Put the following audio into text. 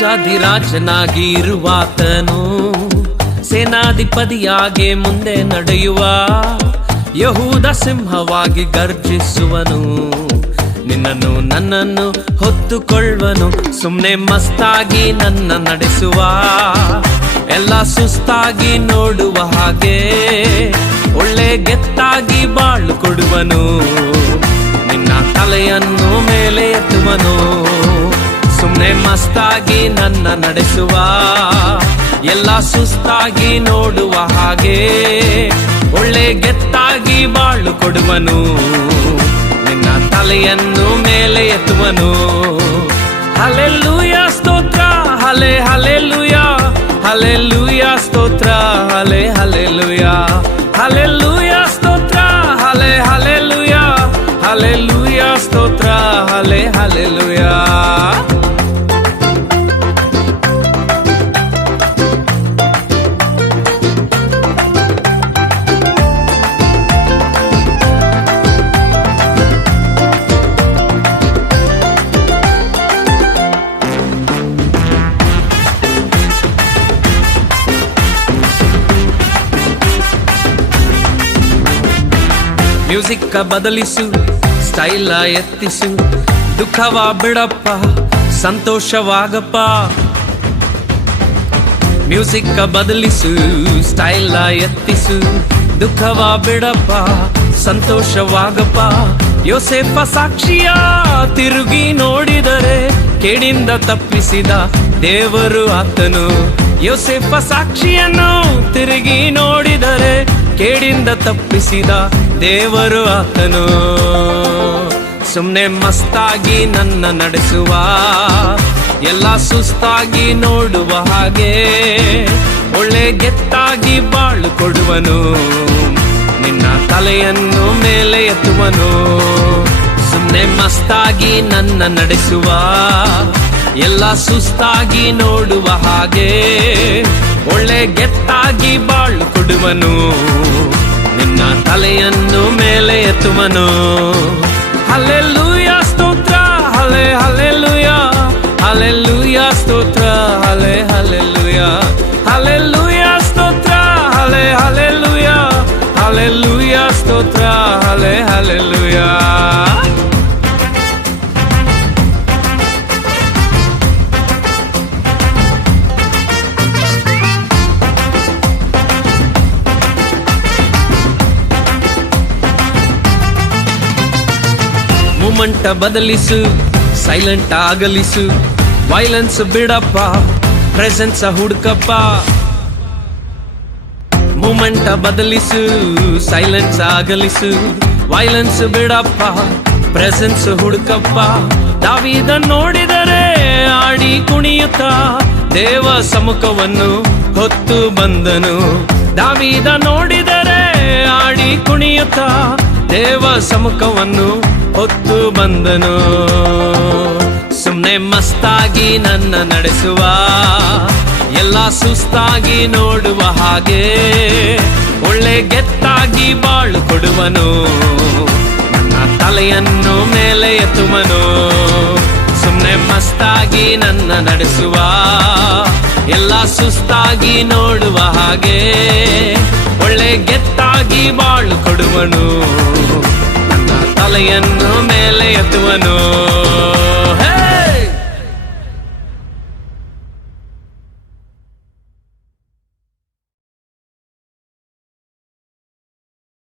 ರಾಜಾಧಿರಾಜನಾಗಿ ಇರುವಾತನು ಸೇನಾಧಿಪತಿಯಾಗಿ ಮುಂದೆ ನಡೆಯುವ ಯಹೂದ ಸಿಂಹವಾಗಿ ಗರ್ಜಿಸುವನು. ನಿನ್ನನ್ನು ನನ್ನನ್ನು ಹೊತ್ತುಕೊಳ್ಳುವನು ಸುಮ್ಮನೆ ಮಸ್ತಾಗಿ ನನ್ನ ನಡೆಸುವ, ಎಲ್ಲ ಸುಸ್ತಾಗಿ ನೋಡುವ ಹಾಗೆ ಒಳ್ಳೆ ಗೆತ್ತಾಗಿ ಬಾಳು ಕೊಡುವನು. ನಿನ್ನ ತಲೆಯನ್ನು ಮೇಲೆ ಎತ್ತುವನು ಮಸ್ತಾಗಿ ನನ್ನ ನಡೆಸುವ, ಎಲ್ಲ ಸುಸ್ತಾಗಿ ನೋಡುವ ಹಾಗೆ. ಒಳ್ಳೆ ಗೆತ್ತಾಗಿ ಬಾಳು ಕೊಡುವನು, ನಿನ್ನ ತಲೆಯನ್ನು ಮೇಲೆ ಎತ್ತುವನು. ಹಲೆಲ್ಲೂಯ, ಸ್ತೋತ್ರ ಹಲೆ ಹಲೆಲ್ಲೂಯ ಹಲೆಲ್ಲೂಯ, ಸ್ತೋತ್ರ ಹಲೆ ಹಲೆಲ್ಲೂಯ. ಹಲೆಲ್ಲೂಯ, ಸ್ತೋತ್ರ ಹಲೆ ಹಲೆಲ್ಲೂಯ ಹಲೆಲ್ಲೂಯ, ಸ್ತೋತ್ರ. ಮ್ಯೂಸಿಕ್ ಬದಲಿಸು ಸ್ಟೈಲ ಎತ್ತಿಸು. ದುಃಖವ ಬಿಡಪ್ಪ, ಸಂತೋಷವಾಗಪ್ಪ. ಮ್ಯೂಸಿಕ್ ಬದಲಿಸು ಸ್ಟೈಲ ಎತ್ತಿಸು. ದುಃಖವ ಬಿಡಪ್ಪ, ಸಂತೋಷವಾಗಪ್ಪ. ಯೋಸೆಫ ಸಾಕ್ಷಿಯ ತಿರುಗಿ ನೋಡಿದರೆ, ಕೇಡಿಂದ ತಪ್ಪಿಸಿದ ದೇವರು ಆತನು. ಯೋಸೆಫ ಸಾಕ್ಷಿಯನ್ನು ತಿರುಗಿ ನೋಡಿದರೆ, ಕೇಡಿಂದ ತಪ್ಪಿಸಿದ ದೇವರು ಆತನು. ಸುಮ್ಮನೆ ಮಸ್ತಾಗಿ ನನ್ನ ನಡೆಸುವ, ಎಲ್ಲ ಸುಸ್ತಾಗಿ ನೋಡುವ ಹಾಗೆ ಒಳ್ಳೆ ಗೆತ್ತಾಗಿ ಬಾಳು ಕೊಡುವನು. ನಿನ್ನ ತಲೆಯನ್ನು ಮೇಲೆ ಎತ್ತುವನು. ಸುಮ್ಮನೆ ಮಸ್ತಾಗಿ ನನ್ನ ನಡೆಸುವ, ಎಲ್ಲ ಸುಸ್ತಾಗಿ ನೋಡುವ ಹಾಗೆ ಒಳ್ಳೆ ಗೆತ್ತಾಗಿ ಬಾಳು ಕೊಡುವನು. ತಲೆಯನ್ನು ಮೇಲೆ ಎತ್ತುವನು ಹಲ್ಲೆಲ್ಲೂಯ ಸ್ತೋತ್ರ ಹಲೆ ಹಲ್ಲೆಲ್ಲೂಯ ಹಲ್ಲೆಲ್ಲೂಯ ಸ್ತೋತ್ರ ಹಲೆ ಹಲ್ಲೆಲ್ಲೂಯ ಹಲ್ಲೆಲ್ಲೂಯ ಸ್ತೋತ್ರ ಹಲೆ ಹಲ್ಲೆಲ್ಲೂಯ ಹಲ್ಲೆಲ್ಲೂಯ ಸ್ತೋತ್ರ ಹಲೆ ಹಲ್ಲೆಲ್ಲೂಯ ಮೂಮೆಂಟ ಬದಲಿಸು ಸೈಲೆಂಟ್ ಆಗಲಿಸು. ವೈಲೆನ್ಸ್ ಬಿಡಪ್ಪ ಪ್ರೆಸೆನ್ಸ್ ಹುಡುಕಪ್ಪ. ಮೂಮೆಂಟ ಬದಲಿಸು ಸೈಲೆನ್ಸ್ ಆಗಲಿಸು. ವೈಲೆನ್ಸ್ ಬಿಡಪ್ಪ ಪ್ರೆಸೆನ್ಸ್ ಹುಡುಕಪ್ಪ. ದಾವಿದ ನೋಡಿದರೆ ಆಡಿ ಕುಣಿಯುತ್ತ, ದೇವ ಸಮುಖವನ್ನು ಹೊತ್ತು ಬಂದನು. ದಾವಿದ ನೋಡಿದರೆ ಆಡಿ ಕುಣಿಯುತ್ತ ದೇವ ಸಮುಖವನ್ನು ಹೊತ್ತು ಬಂದನು. ಸುಮ್ಮನೆ ಮಸ್ತಾಗಿ ನನ್ನ ನಡೆಸುವ, ಎಲ್ಲ ಸುಸ್ತಾಗಿ ನೋಡುವ ಹಾಗೆ ಒಳ್ಳೆ ಗೆತ್ತಾಗಿ ಬಾಳು ಕೊಡುವನು. ನನ್ನ ತಲೆಯನ್ನು ಮೇಲೆ ಎತ್ತುವನು. ಸುಮ್ಮನೆ ಮಸ್ತಾಗಿ ನನ್ನ ನಡೆಸುವ, ಎಲ್ಲ ಸುಸ್ತಾಗಿ ನೋಡುವ ಹಾಗೆ ಒಳ್ಳೆ ಗೆತ್ತಾಗಿ ಬಾಳು ಕೊಡುವನು. ನನ್ನ ತಲೆಯನ್ನು ಮೇಲೆ ಎತ್ತುವನು.